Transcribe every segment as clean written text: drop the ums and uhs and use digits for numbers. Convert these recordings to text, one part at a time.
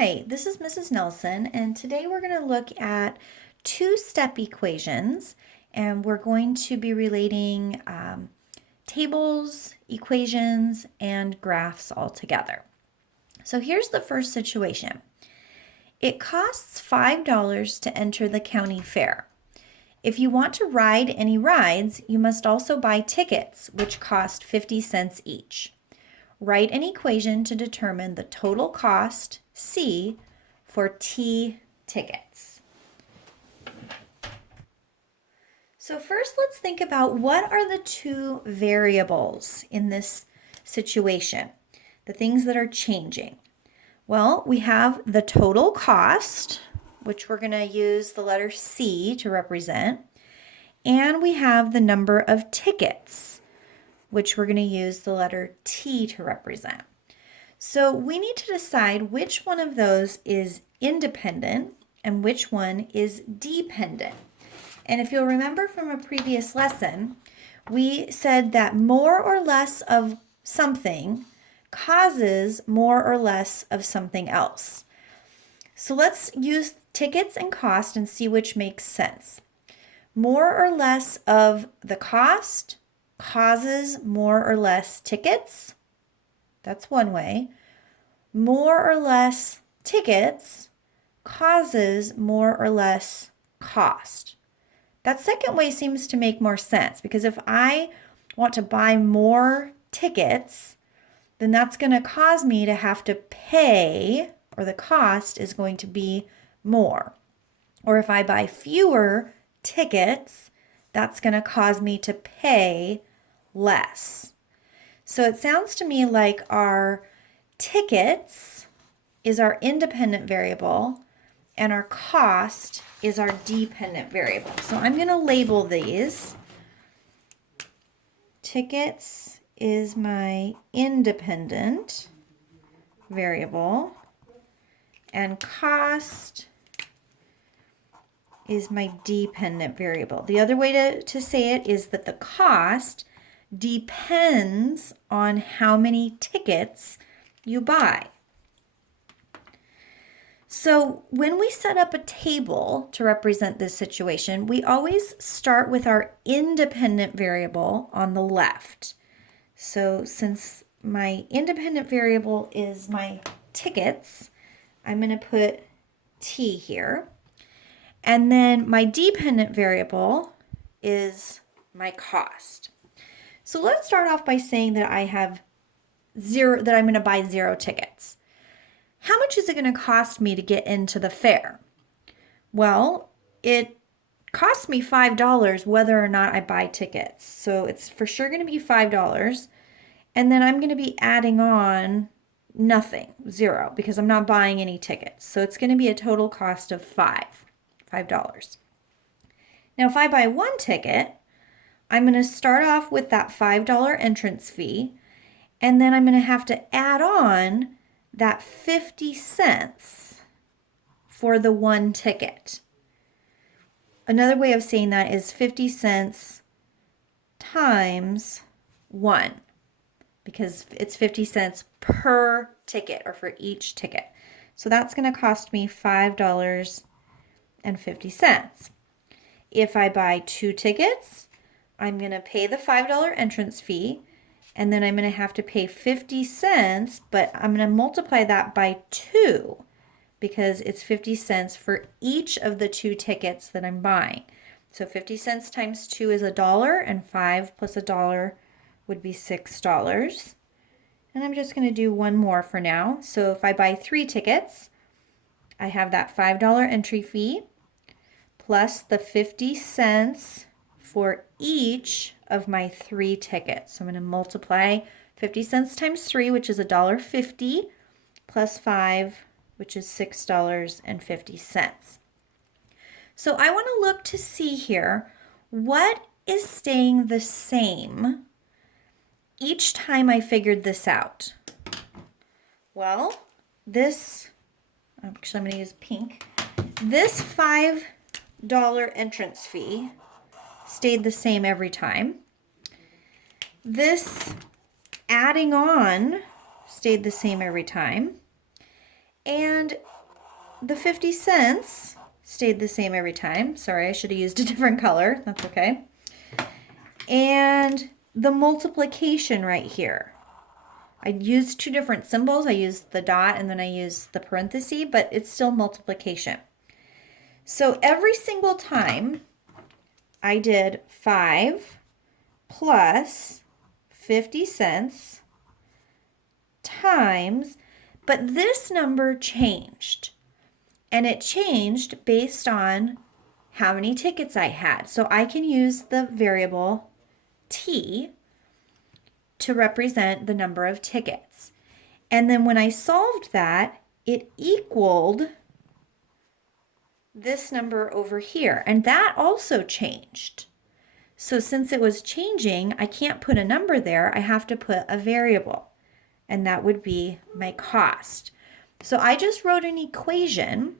Hi, this is Mrs. Nelson, and today we're going to look at two-step equations, and we're going to be relating tables, equations, and graphs all together. So here's the first situation. It costs $5 to enter the county fair. If you want to ride any rides, you must also buy tickets, which cost 50 cents each. Write an equation to determine the total cost, C, for T tickets. So first, let's think about what are the two variables in this situation, the things that are changing. Well, we have the total cost, which we're going to use the letter C to represent, and we have the number of tickets, which we're going to use the letter T to represent. So we need to decide which one of those is independent and which one is dependent. And if you'll remember from a previous lesson, we said that more or less of something causes more or less of something else. So let's use tickets and cost and see which makes sense. More or less of the cost causes more or less tickets. That's one way. More or less tickets causes more or less cost. That second way seems to make more sense because if I want to buy more tickets, then that's going to cause me to have to pay, or the cost is going to be more. Or if I buy fewer tickets, that's going to cause me to pay less. So it sounds to me like our tickets is our independent variable and our cost is our dependent variable. So I'm going to label these. Tickets is my independent variable and cost is my dependent variable. The other way to say it is that the cost depends on how many tickets you buy. So when we set up a table to represent this situation, we always start with our independent variable on the left. So since my independent variable is my tickets, I'm going to put T here. And then my dependent variable is my cost. So let's start off by saying that I'm going to buy 0 tickets. How much is it going to cost me to get into the fair? Well, it costs me $5 whether or not I buy tickets. So it's for sure going to be $5. And then I'm going to be adding on nothing, 0, because I'm not buying any tickets. So it's going to be a total cost of $5. Now, if I buy 1 ticket, I'm going to start off with that $5 entrance fee, and then I'm going to have to add on that 50 cents for the 1 ticket. Another way of saying that is 50 cents times 1, because it's 50 cents per ticket or for each ticket. So that's going to cost me $5.50. If I buy 2 tickets, I'm going to pay the $5 entrance fee, and then I'm going to have to pay 50 cents, but I'm going to multiply that by 2 because it's 50 cents for each of the 2 tickets that I'm buying. So 50 cents times 2 is $1, and 5 plus $1 would be $6. And I'm just going to do one more for now. So if I buy 3 tickets, I have that $5 entry fee plus the 50 cents for each of my 3 tickets. So I'm going to multiply 50 cents times 3, which is $1.50, plus 5, which is $6.50. So I want to look to see here what is staying the same each time I figured this out. Well, actually I'm going to use pink. This $5 entrance fee stayed the same every time. This adding on stayed the same every time. And the 50 cents stayed the same every time. Sorry, I should have used a different color. That's okay. And the multiplication right here. I used two different symbols. I used the dot and then I used the parenthesis, but it's still multiplication. So every single time I did 5 plus 50 cents times, but this number changed. And it changed based on how many tickets I had. So I can use the variable t to represent the number of tickets. And then when I solved that, it equaled this number over here. And that also changed. So since it was changing, I can't put a number there. I have to put a variable. And that would be my cost. So I just wrote an equation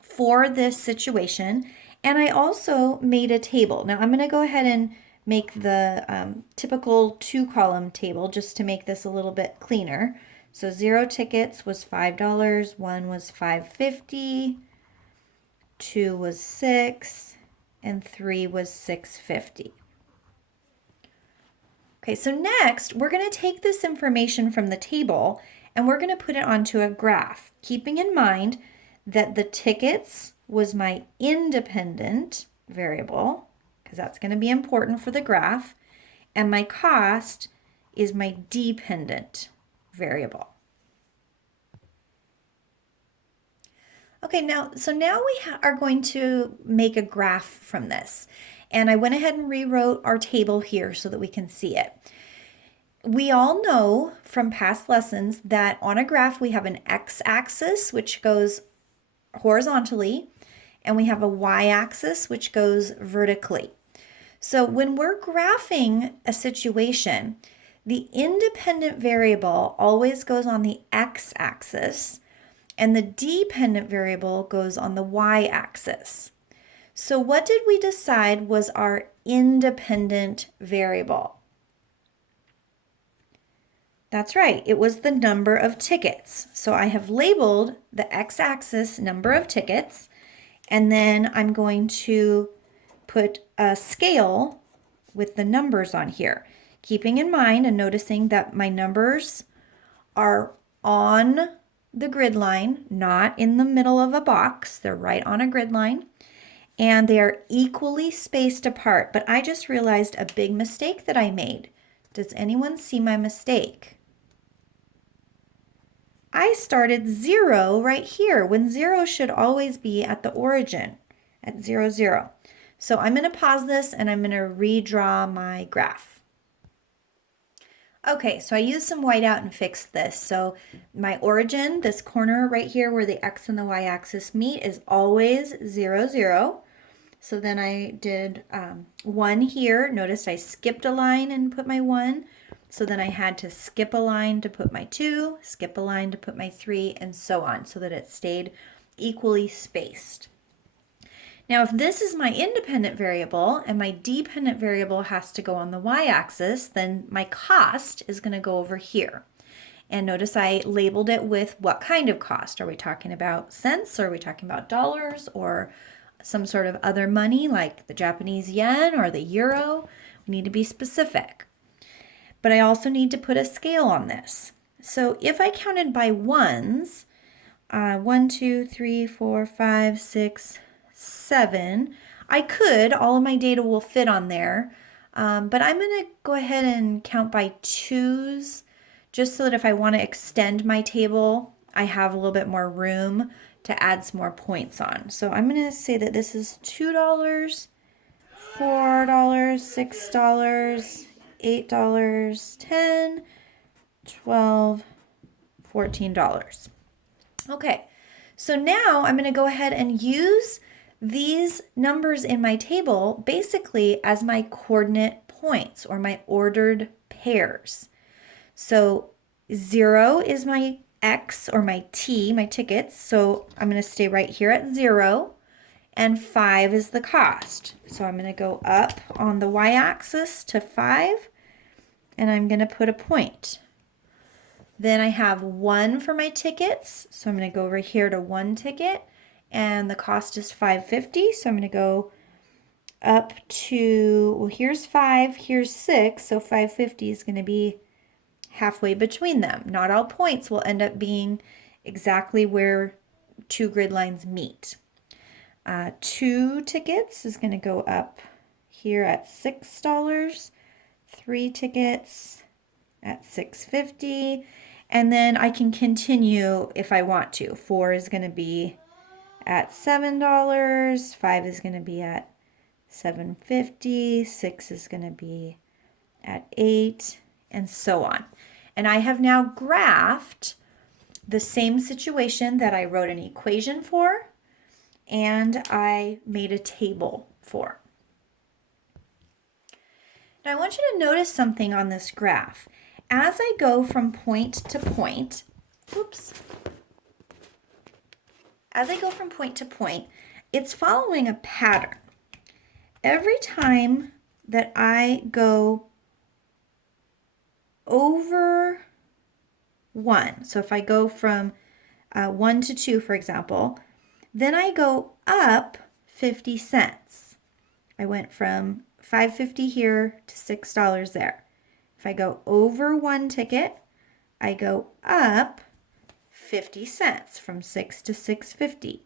for this situation. And I also made a table. Now I'm going to go ahead and make the typical 2-column table just to make this a little bit cleaner. So 0 tickets was $5, 1 was $5.50, 2 was $6, and 3 was $6.50. Okay, so next we're going to take this information from the table and we're going to put it onto a graph, keeping in mind that the tickets was my independent variable, because that's going to be important for the graph, and my cost is my dependent variable. Okay, now we are going to make a graph from this. And I went ahead and rewrote our table here so that we can see it. We all know from past lessons that on a graph we have an x-axis, which goes horizontally, and we have a y-axis, which goes vertically. So when we're graphing a situation, the independent variable always goes on the x-axis, and the dependent variable goes on the y-axis. So what did we decide was our independent variable? That's right, it was the number of tickets. So I have labeled the x-axis number of tickets, and then I'm going to put a scale with the numbers on here, keeping in mind and noticing that my numbers are on the grid line, not in the middle of a box. They're right on a grid line. And they are equally spaced apart. But I just realized a big mistake that I made. Does anyone see my mistake? I started 0 right here when 0 should always be at the origin at 0, 0. So I'm going to pause this and I'm going to redraw my graph. Okay, so I used some whiteout and fixed this. So my origin, this corner right here where the x and the y-axis meet, is always 0, 0. So then I did 1 here. Notice I skipped a line and put my 1. So then I had to skip a line to put my 2, skip a line to put my 3, and so on, so that it stayed equally spaced. Now, if this is my independent variable and my dependent variable has to go on the y-axis, then my cost is going to go over here. And notice I labeled it with what kind of cost. Are we talking about cents? Or are we talking about dollars? Or some sort of other money like the Japanese yen or the euro? We need to be specific. But I also need to put a scale on this. So if I counted by ones, 1, 2, 3, 4, 5, 6, 7, I could, all of my data will fit on there, but I'm going to go ahead and count by twos, just so that if I want to extend my table, I have a little bit more room to add some more points on. So I'm going to say that this is $2, $4, $6, $8, $10, $12, $14. Okay, so now I'm going to go ahead and use these numbers in my table basically as my coordinate points or my ordered pairs. So 0 is my X or my T, my tickets. So I'm going to stay right here at 0. And 5 is the cost. So I'm going to go up on the y-axis to 5. And I'm going to put a point. Then I have 1 for my tickets. So I'm going to go over here to 1 ticket, and the cost is $5.50. So I'm going to go up to, well, here's 5, here's 6. So $5.50 is going to be halfway between them. Not all points will end up being exactly where 2 grid lines meet. 2 tickets is going to go up here at $6. 3 tickets at $6.50. And then I can continue if I want to. 4 is going to be at $7. 5 is going to be at $7.50. 6 is going to be at $8, and so on. And I have now graphed the same situation that I wrote an equation for and I made a table for. Now I want you to notice something on this graph. As I go from point to point, as I go from point to point, it's following a pattern. Every time that I go over 1, so if I go from 1 to 2, for example, then I go up 50 cents. I went from $5.50 here to $6 there. If I go over 1 ticket, I go up 50 cents from 6 to $6.50.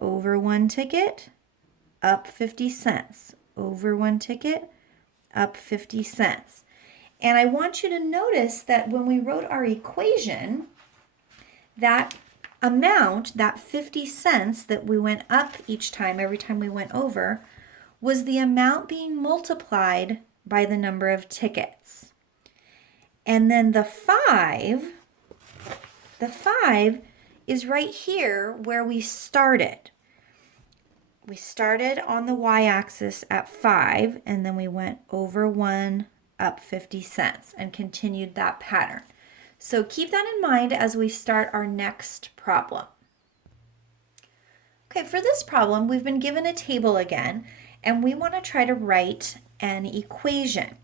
Over 1 ticket, up 50 cents. Over 1 ticket, up 50 cents. And I want you to notice that when we wrote our equation, that amount, that 50 cents that we went up each time, every time we went over, was the amount being multiplied by the number of tickets. And then the 5 is right here where we started. We started on the y-axis at 5, and then we went over 1, up 50 cents, and continued that pattern. So keep that in mind as we start our next problem. Okay, for this problem, we've been given a table again, and we want to try to write an equation.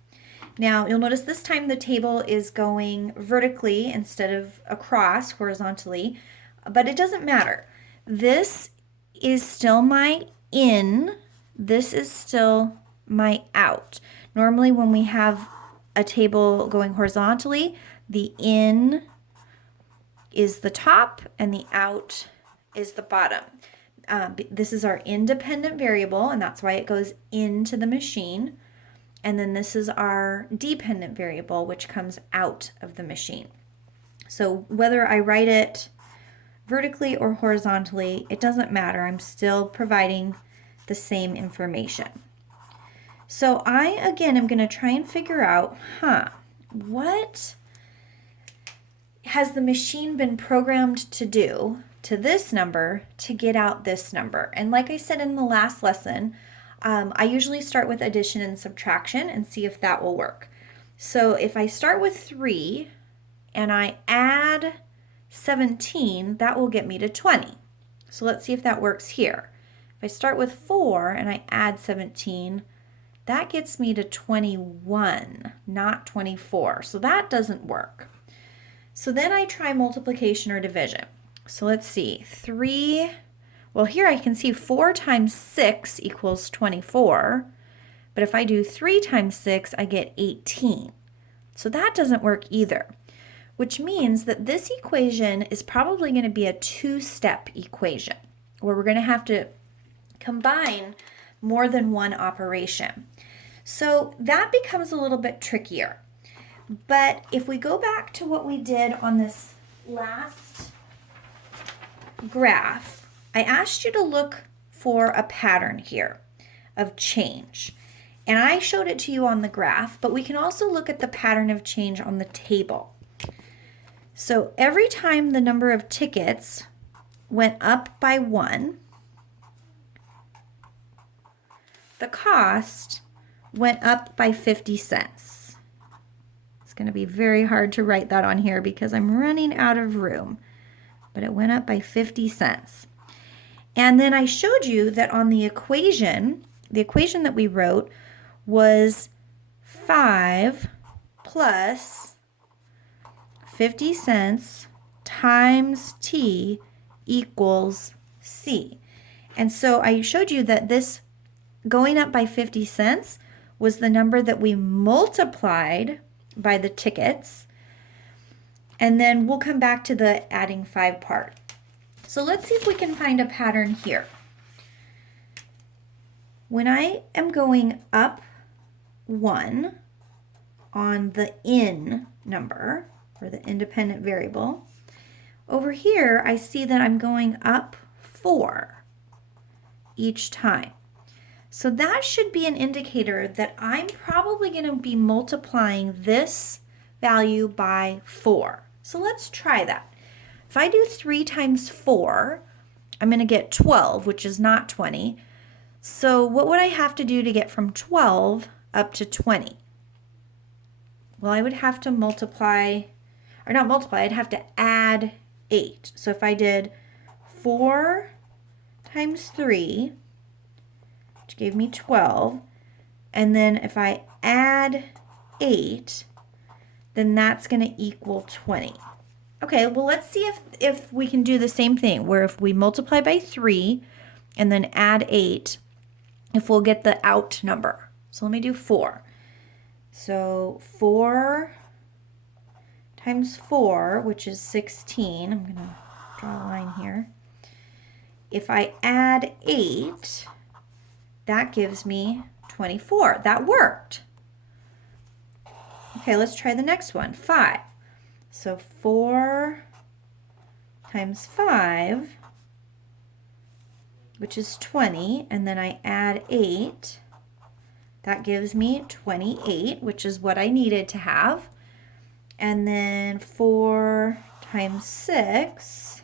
Now, you'll notice this time the table is going vertically instead of across, horizontally, but it doesn't matter. This is still my in, this is still my out. Normally when we have a table going horizontally, the in is the top and the out is the bottom. This is our independent variable, and that's why it goes into the machine. And then this is our dependent variable, which comes out of the machine. So whether I write it vertically or horizontally, it doesn't matter. I'm still providing the same information. So I, again, am going to try and figure out, what has the machine been programmed to do to this number to get out this number? And like I said in the last lesson, I usually start with addition and subtraction and see if that will work. So if I start with 3 and I add 17, that will get me to 20. So let's see if that works here. If I start with 4 and I add 17, that gets me to 21, not 24. So that doesn't work. So then I try multiplication or division. So let's see, 3, well here I can see 4 times 6 equals 24, but if I do 3 times 6, I get 18. So that doesn't work either, which means that this equation is probably going to be a 2-step equation, where we're going to have to combine more than one operation. So that becomes a little bit trickier. But if we go back to what we did on this last graph, I asked you to look for a pattern here of change. And I showed it to you on the graph, but we can also look at the pattern of change on the table. So every time the number of tickets went up by 1, the cost went up by 50 cents. It's going to be very hard to write that on here because I'm running out of room, but it went up by 50 cents. And then I showed you that on the equation that we wrote was 5 plus 50 cents times T equals C. And so I showed you that this going up by 50 cents was the number that we multiplied by the tickets. And then we'll come back to the adding 5 part. So let's see if we can find a pattern here. When I am going up 1 on the in number, or the independent variable, over here I see that I'm going up 4 each time. So that should be an indicator that I'm probably going to be multiplying this value by 4. So let's try that. If I do 3 times 4, I'm going to get 12, which is not 20. So what would I have to do to get from 12 up to 20? Well, I would have to multiply, or not multiply, I'd have to add 8. So if I did 4 times 3, which gave me 12, and then if I add 8, then that's going to equal 20. Okay, well, let's see if we can do the same thing, where if we multiply by 3 and then add 8, if we'll get the out number. So let me do 4. So 4 times 4, which is 16. I'm going to draw a line here. If I add 8, that gives me 24. That worked. Okay, let's try the next one, 5. So 4 times 5, which is 20, and then I add 8. That gives me 28, which is what I needed to have. And then 4 times 6,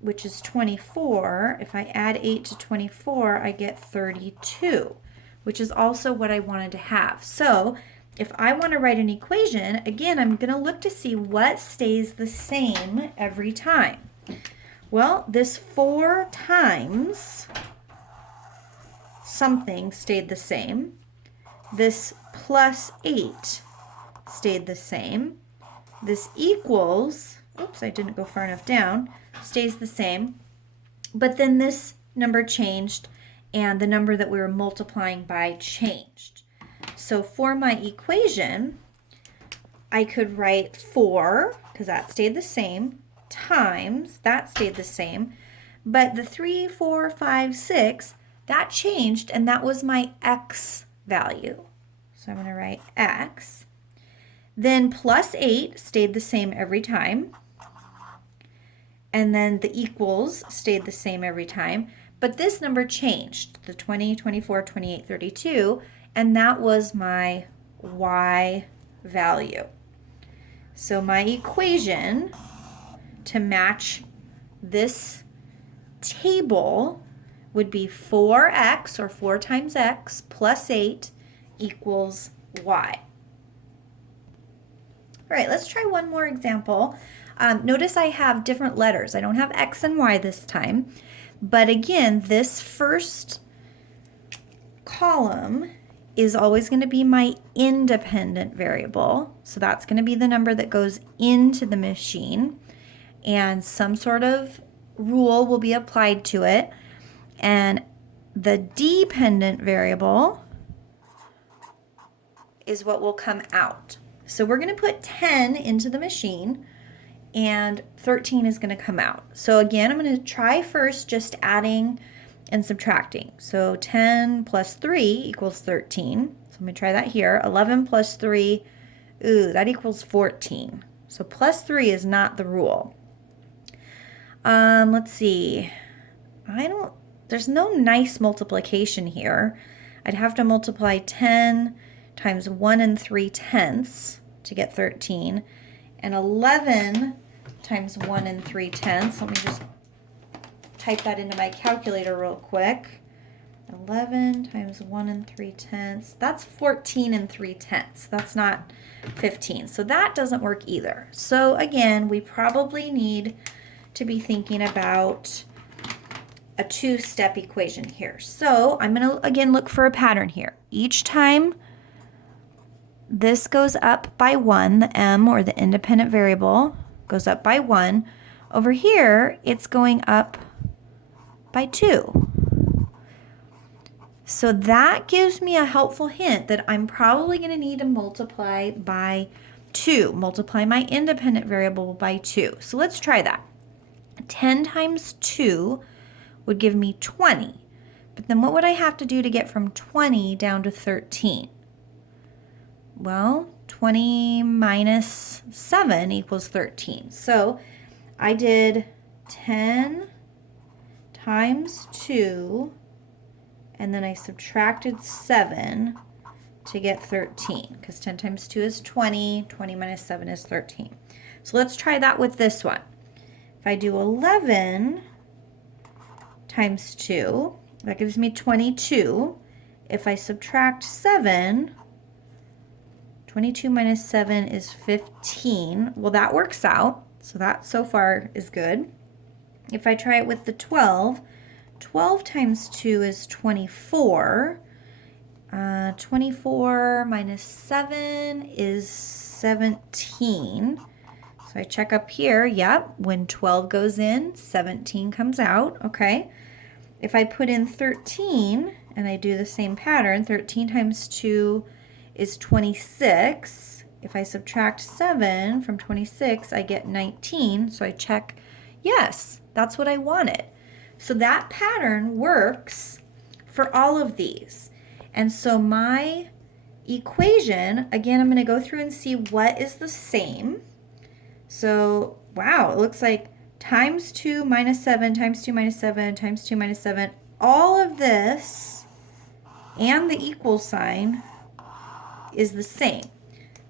which is 24. If I add 8 to 24, I get 32, which is also what I wanted to have. So if I want to write an equation, again, I'm going to look to see what stays the same every time. Well, this 4 times something stayed the same. This plus 8 stayed the same. This equals, oops, I didn't go far enough down, stays the same. But then this number changed, and the number that we were multiplying by changed. So for my equation, I could write 4, because that stayed the same, times, that stayed the same, but the 3, 4, 5, 6, that changed, and that was my x value. So I'm going to write x. Then plus 8 stayed the same every time, and then the equals stayed the same every time, but this number changed, the 20, 24, 28, 32, and that was my y value. So my equation to match this table would be 4x, or 4 times x, plus 8 equals y. All right, let's try one more example. Notice I have different letters. I don't have x and y this time. But again, this first column is always going to be my independent variable. So that's going to be the number that goes into the machine. And some sort of rule will be applied to it. And the dependent variable is what will come out. So we're going to put 10 into the machine, and 13 is going to come out. So again, I'm going to try first just adding and subtracting. So 10 plus 3 equals 13. So let me try that here. 11 plus 3, that equals 14. So plus 3 is not the rule. Let's see. There's no nice multiplication here. I'd have to multiply 10 times 1 3/10 to get 13, and 11 times 1 3/10. Let me just type that into my calculator real quick. 11 times 1 3/10. That's 14 3/10. That's not 15. So that doesn't work either. So again, we probably need to be thinking about a two-step equation here. So I'm going to again look for a pattern here. Each time this goes up by 1, the m, or the independent variable, goes up by 1. Over here, it's going up by 2. So that gives me a helpful hint that I'm probably going to need to multiply by 2, multiply my independent variable by 2. So let's try that. 10 times 2 would give me 20. But then what would I have to do to get from 20 down to 13? Well, 20 minus 7 equals 13. So I did 10 times 2, and then I subtracted 7 to get 13, because 10 times 2 is 20, 20 minus 7 is 13. So let's try that with this one. If I do 11 times 2, that gives me 22. If I subtract 7, 22 minus 7 is 15. Well, that works out. So that so far is good. If I try it with the 12, 12 times 2 is 24. 24 minus 7 is 17. So I check up here. Yep, when 12 goes in, 17 comes out. Okay. If I put in 13 and I do the same pattern, 13 times 2 is 26. If I subtract 7 from 26, I get 19. So I check, yes, that's what I wanted. So that pattern works for all of these. And so my equation, again, I'm going to go through and see what is the same. So, wow, it looks like times 2 minus 7 times 2 minus 7 times 2 minus 7, all of this and the equal sign is the same.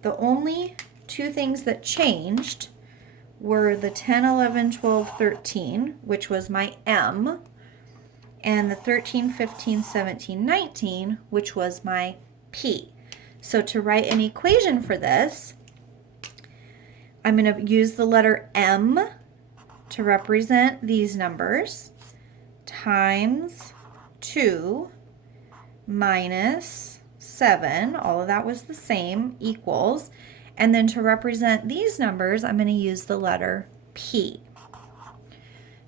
The only two things that changed were the 10, 11, 12, 13, which was my m, and the 13, 15, 17, 19, which was my p. So to write an equation for this, I'm going to use the letter m to represent these numbers, times 2 minus 7, all of that was the same, equals, and then to represent these numbers, I'm going to use the letter p.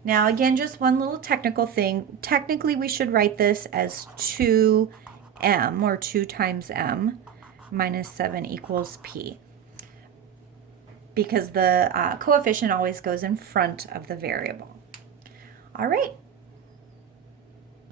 Now again, just one little technical thing. Technically, we should write this as 2m, or 2 times m, minus 7 equals p, because the coefficient always goes in front of the variable. All right,